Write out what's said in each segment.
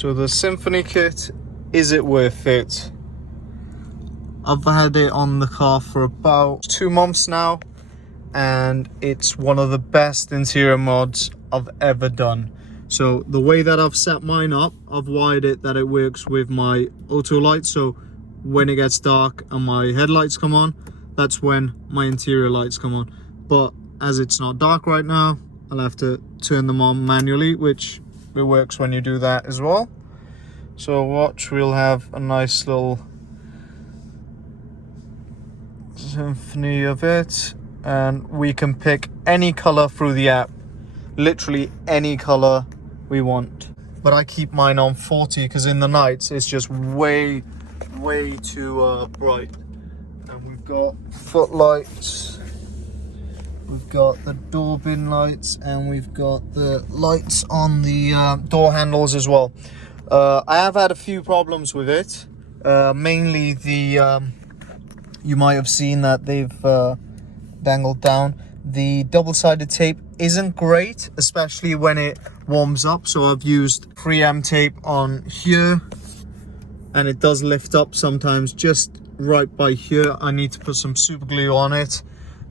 So the Symphony kit, is it worth it? I've had it on the car for about 2 months now, and it's one of the best interior mods I've ever done. So the way that I've set mine up, I've wired it that it works with my auto lights. So when it gets dark and my headlights come on, that's when my interior lights come on. But as it's not dark right now, I'll have to turn them on manually, which it works when you do that as well. So watch, we'll have a nice little symphony of it, and we can pick any color through the app, literally any color we want. But I keep mine on 40 because in the nights it's just way too bright. And we've got footlights, we've got the door bin lights, and we've got the lights on the door handles as well. I have had a few problems with it, mainly the you might have seen that they've dangled down. The double-sided tape isn't great, especially when it warms up. So I've used 3M tape on here, and it does lift up sometimes just right by here. I need to put some super glue on it,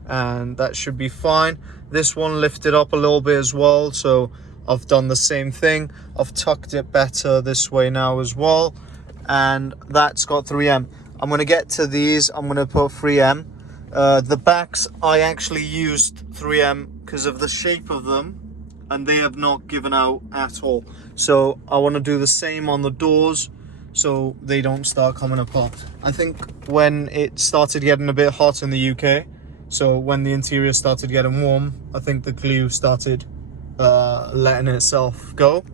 and that should be fine. This one lifted up a little bit as well, so I've done the same thing. I've tucked it better this way now as well, and that's got 3M. I'm going to get to these. I'm going to put 3M. The backs, I actually used 3M because of the shape of them, and they have not given out at all. So I want to do the same on the doors so they don't start coming apart. I think when it started getting a bit hot in the UK, so when the interior started getting warm, I think the glue started letting itself go.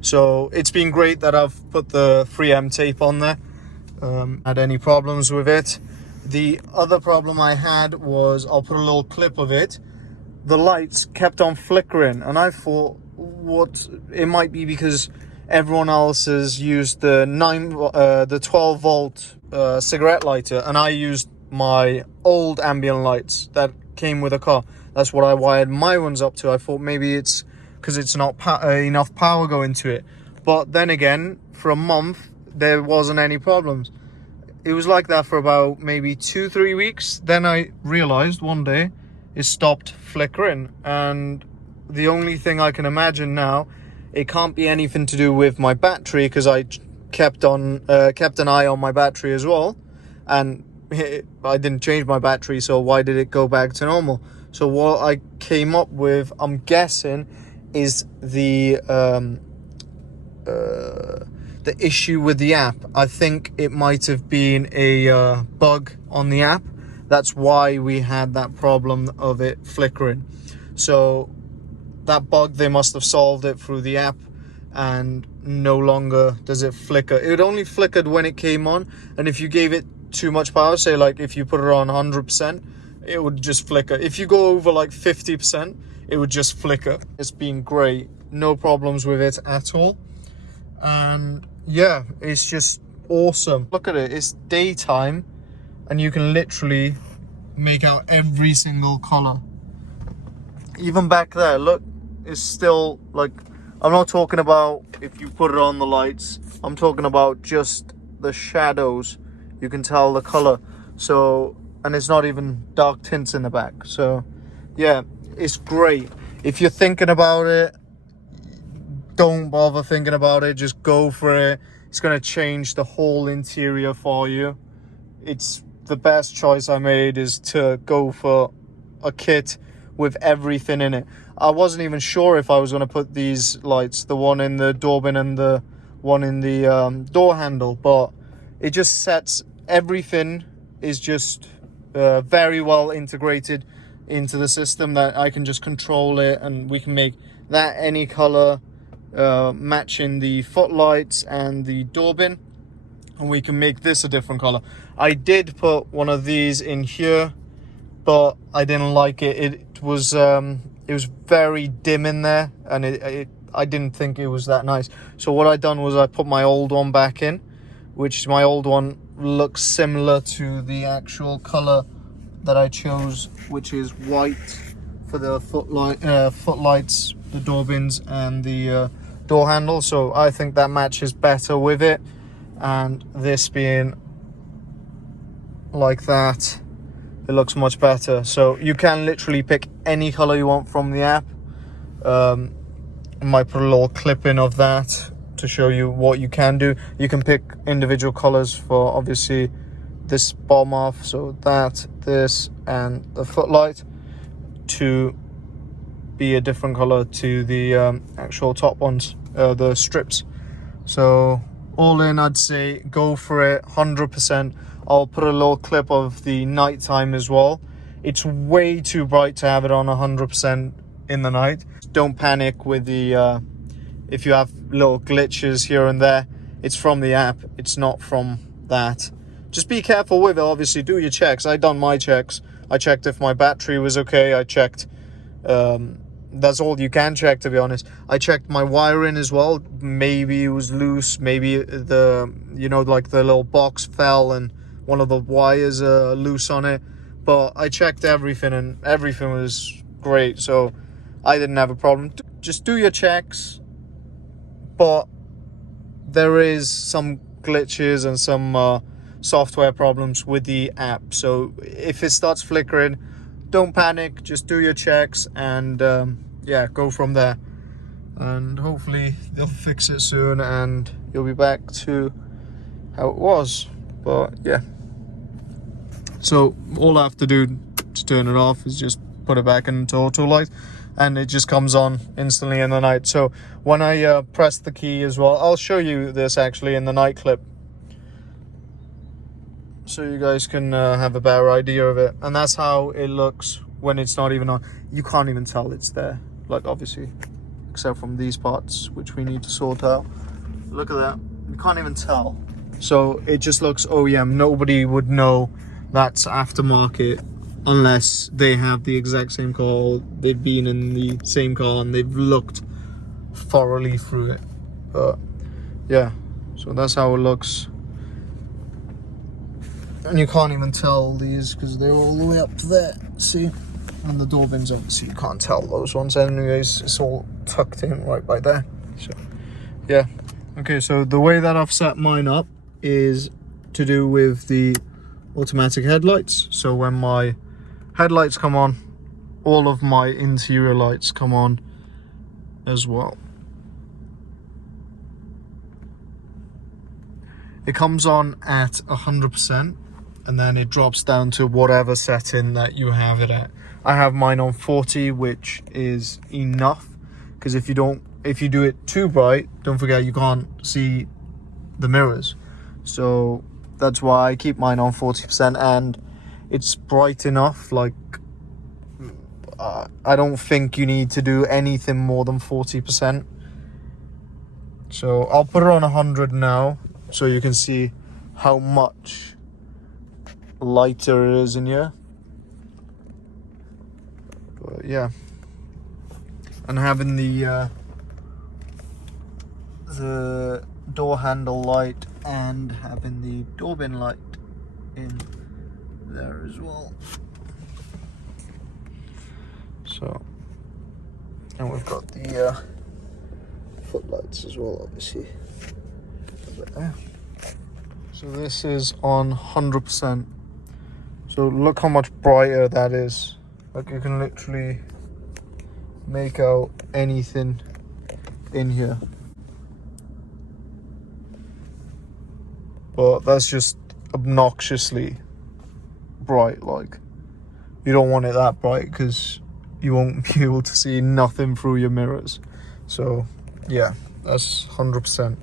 So it's been great that I've put the 3M tape on there. Had any problems with it. The other problem I had was, I'll put a little clip of it, the lights kept on flickering, and I thought, what, it might be because everyone else has used the 12 volt cigarette lighter, and I used my old ambient lights that came with a car. That's what I wired my ones up to. I thought maybe it's because it's not enough power going to it. But then again, for a month there wasn't any problems. It was like that for about maybe 2-3 weeks. Then I realized one day it stopped flickering, and the only thing I can imagine now, it can't be anything to do with my battery, because I kept an eye on my battery as well, and I didn't change my battery, so why did it go back to normal? So what I came up with, I'm guessing, is the issue with the app. I think it might have been a bug on the app. That's why we had that problem of it flickering. So that bug, they must have solved it through the app, and no longer does it flicker. It only flickered when it came on, and if you gave it too much power, say like if you put it on 100%, it would just flicker. If you go over like 50%, it would just flicker. It's been great, no problems with it at all. And yeah, it's just awesome. Look at it, it's daytime and you can literally make out every single color. Even back there, look, it's still like, I'm not talking about if you put it on the lights, I'm talking about just the shadows. You can tell the color. So, and it's not even dark tints in the back. So yeah, it's great. If you're thinking about it, don't bother thinking about it, just go for it. It's going to change the whole interior for you. It's the best choice I made, is to go for a kit with everything in it. I wasn't even sure if I was going to put these lights, the one in the door bin and the one in the door handle, but it just sets, everything is just very well integrated into the system, that I can just control it, and we can make that any color, matching the footlights and the door bin, and we can make this a different color. I did put one of these in here, but I didn't like it. It was very dim in there, and I didn't think it was that nice. So what I done was I put my old one back in, which my old one looks similar to the actual color that I chose, which is white for the footlights, the door bins, and the door handle, so I think that matches better with it. And this being like that, it looks much better. So you can literally pick any color you want from the app. I might put a little clip in of that to show you what you can do. You can pick individual colors for obviously this bottom half, so that, this, and the footlight, to be a different color to the actual top ones, the strips. So all in, I'd say go for it 100%. I'll put a little clip of the nighttime as well. It's way too bright to have it on 100% in the night. Don't panic with the if you have little glitches here and there. It's from the app, it's not from that. Just be careful with it. Obviously do your checks. I done my checks. I checked if my battery was okay. I checked that's all you can check, to be honest. I checked my wiring as well. Maybe it was loose, maybe the, you know, like the little box fell and one of the wires loose on it. But I checked everything and everything was great, so I didn't have a problem. Just do your checks. But there is some glitches and some software problems with the app, so if it starts flickering, don't panic, just do your checks and yeah, go from there. And hopefully they'll fix it soon and you'll be back to how it was. But yeah, so all I have to do to turn it off is just put it back into auto light, and it just comes on instantly in the night. So when I press the key as well, I'll show you this actually in the night clip, so you guys can have a better idea of it. And that's how it looks when it's not even on. You can't even tell it's there, like obviously, except from these parts, which we need to sort out. Look at that, you can't even tell. So it just looks OEM. Nobody would know that's aftermarket unless they have the exact same car, they've been in the same car and they've looked thoroughly through it. But yeah, so that's how it looks. And you can't even tell these because they're all the way up there, see? And the door bins on, so you can't tell those ones anyways. It's all tucked in right by there. So yeah, okay, so the way that I've set mine up is to do with the automatic headlights. So when my headlights come on, all of my interior lights come on as well. It comes on at 100%, and then it drops down to whatever setting that you have it at. I have mine on 40, which is enough, because if you do it too bright, don't forget you can't see the mirrors. So that's why I keep mine on 40%, and it's bright enough. Like I don't think you need to do anything more than 40%. So I'll put it on 100 now, so you can see how much lighter it is in here. But yeah, and having the door handle light and having the door bin light in there as well. So, and we've got the footlights as well, obviously. There. So this is on 100%. So look how much brighter that is. Like you can literally make out anything in here. But that's just obnoxiously bright. Like you don't want it that bright because you won't be able to see nothing through your mirrors. So yeah, that's 100%.